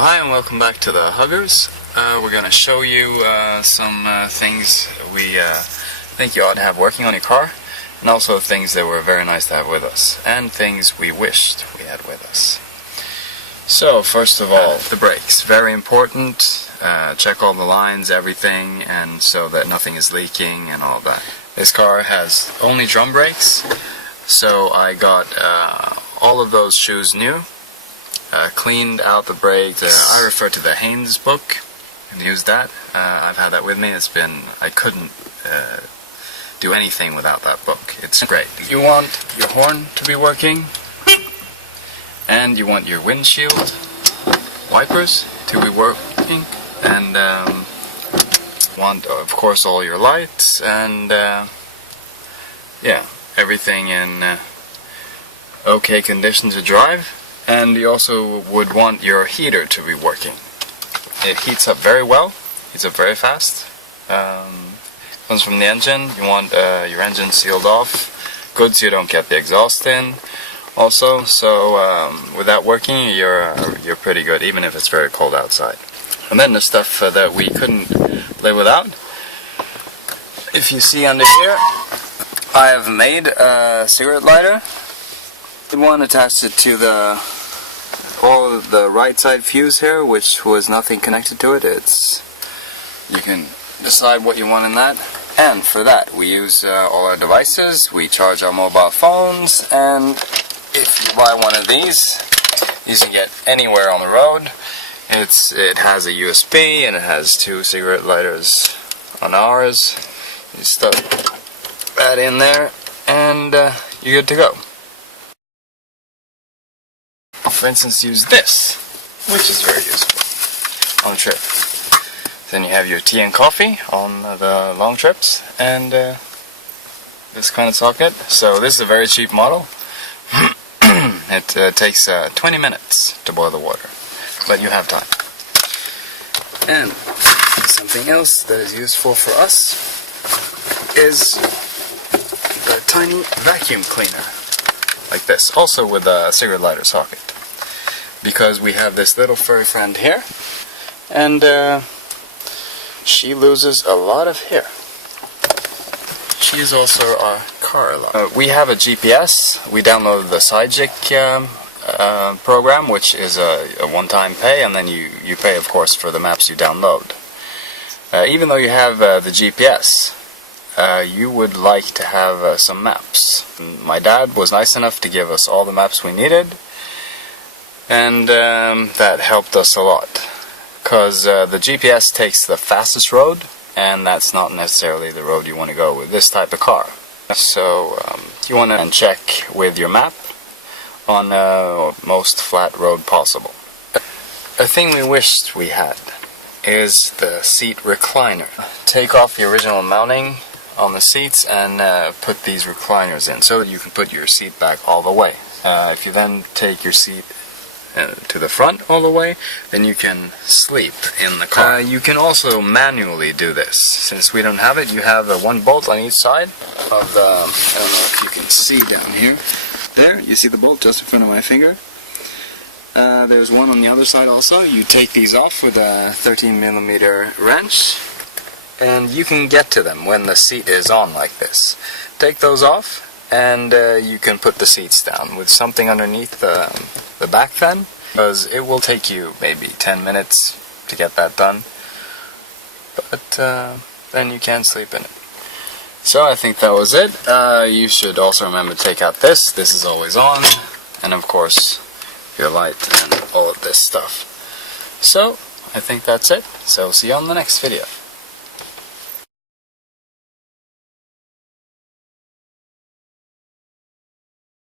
Hi and welcome back to the Huggers. We're going to show you some things we think you ought to have working on your car, and also things that were very nice to have with us, and things we wished we had with us. So first of all, the brakes. Very important. Check all the lines, everything, and so that nothing is leaking and all that. This car has only drum brakes, so I got all of those shoes new. Cleaned out the brakes. I refer to the Haynes book and used that. I've had that with me. I couldn't do anything without that book. It's great. You want your horn to be working, and you want your windshield wipers to be working, and want, of course, all your lights, and yeah, everything in okay condition to drive. And you also would want your heater to be working. It heats up very well, heats up very fast. Comes from the engine. You want your engine sealed off, good so you don't get the exhaust in. Also, so with that working, you're pretty good, even if it's very cold outside. And then the stuff that we couldn't live without. If you see under here, I have made a cigarette lighter. One attached it to the right side fuse here, which was nothing connected to it. You can decide what you want in that. And for that, we use all our devices. We charge our mobile phones, and if you buy one of these can get anywhere on the road. It has a USB, and it has 2 cigarette lighters on ours. You stuff that in there, and you're good to go. For instance, use this, which is very useful on a trip. Then you have your tea and coffee on the long trips, and this kind of socket. So this is a very cheap model. It takes 20 minutes to boil the water, but you have time. And something else that is useful for us is a tiny vacuum cleaner, like this, also with a cigarette lighter socket. Because we have this little furry friend here, and she loses a lot of hair. She is also our car alarm. We have a GPS. We downloaded the Sygic program, which is a one-time pay, and then you pay, of course, for the maps you download. Even though you have the GPS, you would like to have some maps. My dad was nice enough to give us all the maps we needed. And that helped us a lot, because the GPS takes the fastest road, and that's not necessarily the road you want to go with this type of car. So you want to check with your map on most flat road possible. A thing we wished we had is the seat recliner. Take off the original mounting on the seats and put these recliners in, so that you can put your seat back all the way. If you then take your seat to the front all the way, then you can sleep in the car. You can also manually do this. Since we don't have it, you have one bolt on each side of the, I don't know if you can see down here. There, you see the bolt just in front of my finger. There's one on the other side also. You take these off with a 13mm wrench, and you can get to them when the seat is on like this. Take those off, and you can put the seats down with something underneath the back then, because it will take you maybe 10 minutes to get that done, but then you can sleep in it. So I think that was it. You should also remember to take out this is always on, and of course your light and all of this stuff. So I think that's it, so see you on the next video.